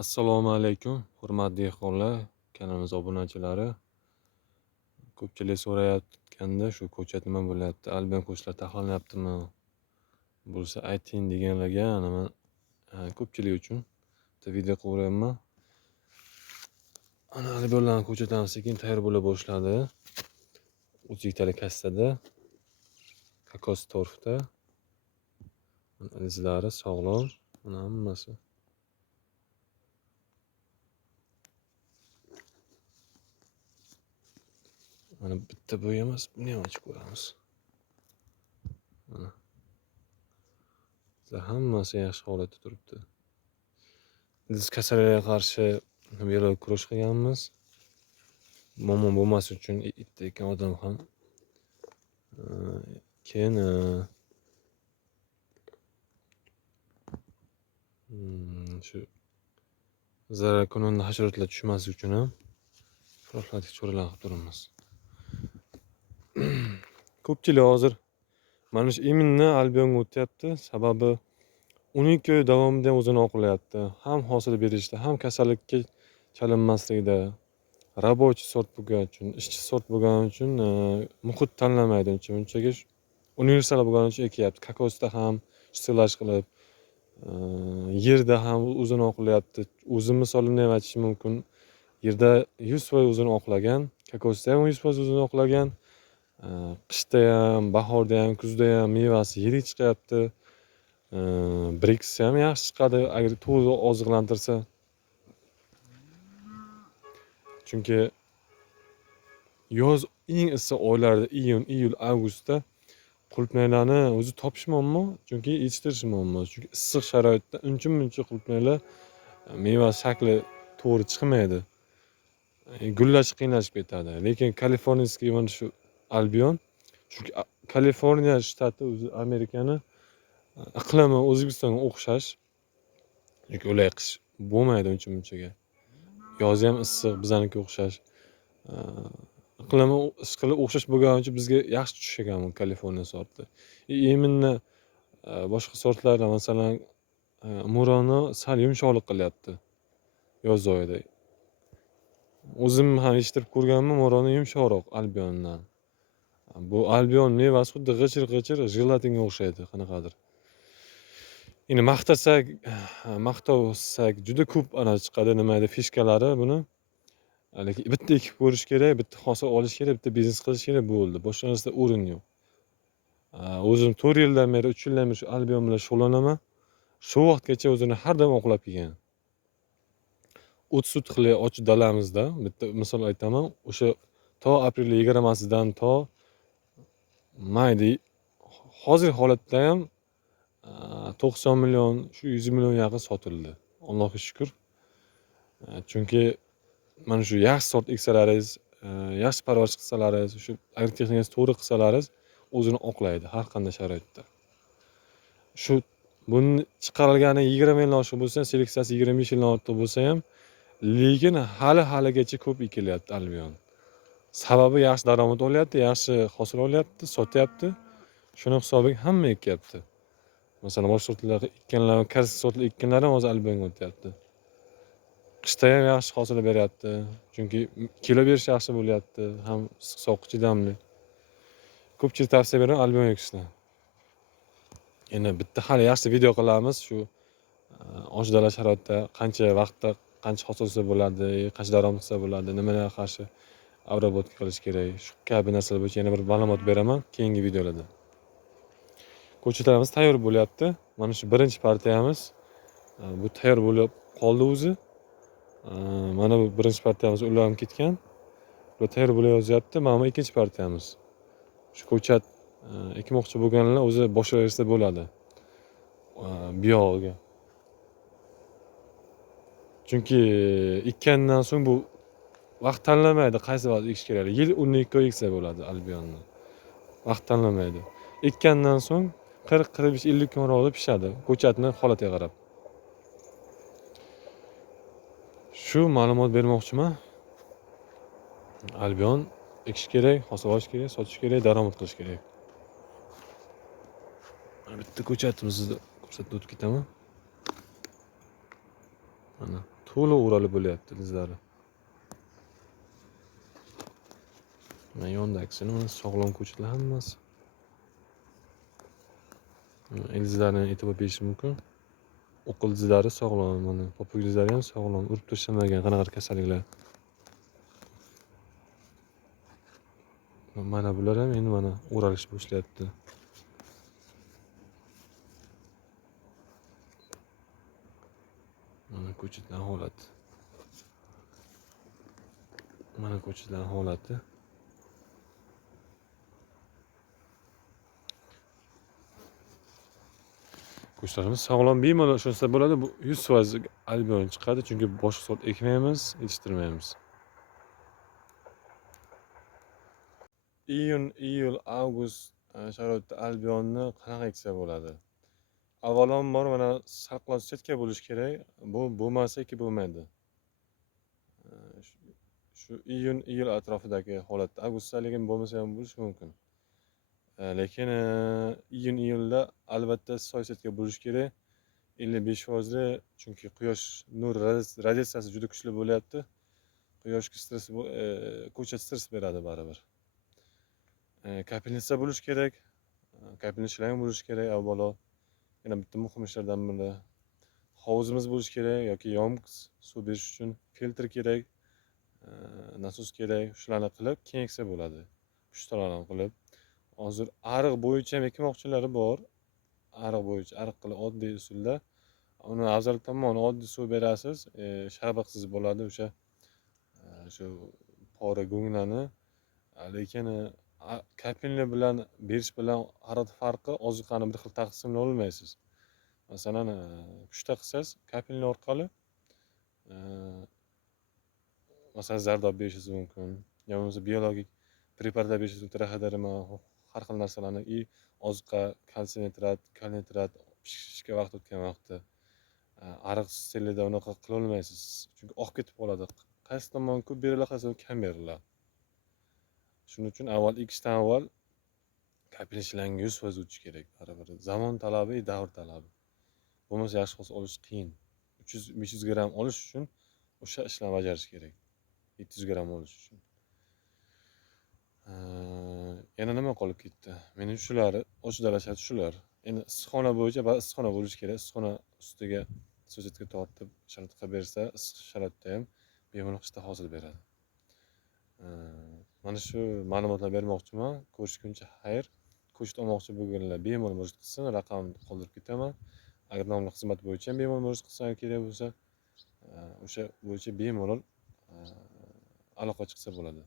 Assalomu alaykum, hurmatli dehqonlar, kanalimiz obunachilari. Ko'pchilik so'rayotganda shu ko'chat nima bo'lyapti, albatta ko'chlar taxlanyaptimi? Bo'lsa ayting deganlarga anaman ko'pchilik uchun bitta video qilib ana albatta ko'chat ham sekin tayyor bo'la boshladi. Uchiktalik kassada, kokos torfda. Izlari sog'lom, mana hammasi. Mana bitta bu emas, buni ham ochib ko'ramiz. Mana. Hammasi yaxshi holatda turibdi. Biz kasallarga qarshi biologik kurash qilganmiz. Momon bo'lmasin uchun itdek ekan odam ham. Keyin shu zararkunanda hasharotlar tushmasligi uchun ham profilaktik choralar qilib turibmiz. Ko'pchilik hozir mana shu iminni albionga o'tyapti. Sababi 12 oy davomida ham o'zini oqlayapti. Ham hosil berishda, ham kasallikka chalinmaslikda. Rabochiy sort bo'lgani uchun, ishchi sort bo'lgani uchun muhit tanlamaydi unchaga universal bo'lgani uchun ekyapti. Kokosda ham stilaj qilib, yerda ham o'zini oqlayapti. O'zim misolini ham aytishim mumkin. Yerda 100% o'zini oqlagan, kokosda ham 100% o'zini oqlagan. Qishda ham, bahorda ham, kuzda ham mevasi yirik chiqyapti. Briksi ham yaxshi chiqadi agar to'g'ri oziqlantirsa. Chunki yoz eng issiq oylarda iyun, iyul, avgustda qulupnaylarni o'zi topish muammo, chunki yetishtirish muammo. Chunki issiq sharoitda uncha-muncha qulupnaylar meva shakli to'g'ri chiqmaydi. Gullash qiynalishib ketadi. Lekin kaliforniyskiy mana shu albion, chunki Kaliforniya shtati o'zi Amerikani iqlimi O'zbekistonga o'xshash. Chunki ular qish bo'lmaydi uncha-munchaga. Yozi ham issiq, bizanikiga o'xshash. Iqlimi ishqili o'xshash bo'lgani uchun bizga yaxshi tushagan Kaliforniya sorti. Yeminni boshqa sortlarda masalan Muroni sal yumshoqlik qilyapti yoz oyida. O'zim ham yetishtirib ko'rganman, Muroni yumshoqroq albiondan. Bu albion mevasi xuddi g'ijir-g'ijir jelatinga o'xshaydi qanaqadir. Endi maqtovsak juda ko'p ana chiqadi, nima edi fishkalari buni. Lekin bitta ekib ko'rish kerak, bitta hosil olish kerak, bitta biznes qilish kerak bo'ldi. Boshqa narsada o'rin yo'q. O'zim 4 yildan beri, 3 yildan beri shu albion bilan shug'ullanaman. Shu vaqtgacha o'zini har doim oqlab kelgan. O't-sut ochiq dalamizda, bitta misol aytaman, o'sha to aprel 20-sidan to mayda hozir holatda ham 90 million, shu 100 million yaqin sotildi. Allohga shukr. Chunki mana shu yaxshi sort eksalaringiz, yaxshi parvarish qilsalaringiz, shu agrotexnikani to'g'ri qilsalaringiz o'zini oqlaydi har qanday sharoitda. Shu buni chiqarilgani 20 yildan oshiq bo'lsa, seleksiyasi 25 yildan ortiq bo'lsa ham, lekin haligacha ko'p ekilyapti albion. Sababi yaxshi daromad olyapti, yaxshi hosil olyapti, sotyapti. Shuni hisobiga hamma ekyapti. Masalan, boshqa sortlar ekkanlar, qaysi sortlar ekkanlar ham hozir albionga o'tyapti. Qishda ham yaxshi hosil beryapti. Chunki kilo berish yaxshi bo'lyapti, ham sovuqqa chidamli. Ko'pchilik tavsiya beraman albion ekishni. Endi bitta hali yaxshi video qilamiz shu ochiq dala sharoitda qancha vaqtda qancha hosil bo'ladi, qancha daromad qilsa bo'ladi, nimalarga qarshi obработка qilish kerak. Shu kabi narsalar bo'yicha yana bir ma'lumot beraman keyingi videolarda. Ko'chatlarimiz tayyor bo'lyapti. Mana shu birinchi partiyamiz. Bu tayyor bo'lib qoldi o'zi. Mana bu birinchi partiyamiz ulanib ketgan. Bu tayyor bo'layapti. Mana bu ikkinchi partiyamiz. Shu ko'chat ekmoqchi bo'lganlar o'zi boshlaversa bo'ladi. Buyog'iga. Chunki ekkandan so'ng bu vaqt tanlamaydi, qaysi vaqt ekish kerak. Yil 12 oy eksa bo'ladi albionni. Vaqt tanlamaydi. Ekkandan so'ng 40-45-50 kun oralida pishadi, ko'chatni holatiga qarab. Shu ma'lumot bermoqchiman. Albion ekish kerak, hosil olish kerak, sotish kerak, daromad qilish kerak. Bitta ko'chatimizni ko'rsatib o'tib ketaman. Mana to'liq o'ralib bo'lyapti ildizlari. Mana yondakisini mana sog'lom ko'chatlar hammasi. Ildizlarni e'tibor berish mumkin. O'q ildizlari sog'lom, mana popuk ildizlari ham sog'lom, urib tashlamagan qanaqa kasalliklar. Mana bular ham endi mana o'ralish boshlayapti. Mana ko'chatlar holati. Mana ko'chatlar holati. Ko'chatlarimiz sog'lom, bemalol ishonsa bo'ladi. Bu 100% albion chiqadi, chunki boshqa sort ekmaymiz, yetishtirmaymiz. Iyun, iyul, avgust sharoitida albionni qanaqa eksa bo'ladi? Avvalambor mana sarqlon setka bo'lishi kerak. Bu bo'lmasa eki bo'lmaydi. Shu iyun, iyul atrofidagi holatda avgustdaligim bo'lmasa ham bo'lishi mumkin. Lekin iyun, iyulda albatta soy setka bo'lishi kerak. 55%, chunki quyosh nur radiatsiyasi juda kuchli bo'lyapti. Quyoshga stress ko'chat stress beradi baribir. Kapelnitsa bo'lishi kerak. Kapelnitsalar bo'lishi kerak avvalo. Yana bitta muhim ishlardan biri hovuzimiz bo'lishi kerak yoki yomg'ir suv berish uchun filtr kerak, nasos kerak. Shularni qilib keyin eksa bo'ladi. Pushtalarni qilib. Hozir ariq bo'yicha ham ekmoqchilari bor. Ariq bo'yicha, ariq qilib oddiy usulda. Uni afzal tomoni oddiy suv berasiz, sharbatsiz bo'ladi o'sha shu pora go'nglarni. Lekin kapelni bilan berish bilan arada farqi oziqani bir xil taqsimlay olmaysiz. Masalan, pushta qilsangiz kapelni orqali masalan zardob berishingiz mumkin. Yo bo'lmasa biologik preparatlar berishingiz mumkin, tiraxoderma, har xil narsalarni oziqa, kalsiy nitrat, kaliy nitrat pishishga vaqt o'tgan vaqtda ariq selida unaqa qila olmaysiz, chunki oqib ketib qoladi. Qaysi tomon ko'p beriladi, qaysi tomon kam beriladi. Shuning uchun avval ekishdan avval kapelnichalarga 100% o'tish kerak baribir. Zamon talabi, davr talabi. Bo'lmasa yaxshi hosil olish qiyin. 300-500 gramm olish uchun o'sha ishlarni bajarish kerak. 700 gramm olish uchun. Yana nima qolib ketdi? Mening shulari, ochiqdalashadi shular. Endi issiqxona bo'yicha ba'zi issiqxona bo'lishi kerak. Issiqxona ustiga so'zetga tortib sharoitga bersa, issiq sharoitda ham bemalol qishda hosil beradi. Mana shu ma'lumotlar bermoqchiman. Ko'rishguncha xayr. Ko'chat olmoqchi bo'lganlar bemalol murojaat qilsin, raqamni qoldirib ketaman. Agar nomli xizmat bo'yicha ham bemalol murojaat qilsa kerak bo'lsa, o'sha bo'yicha bemalol aloqa chiqsa bo'ladi.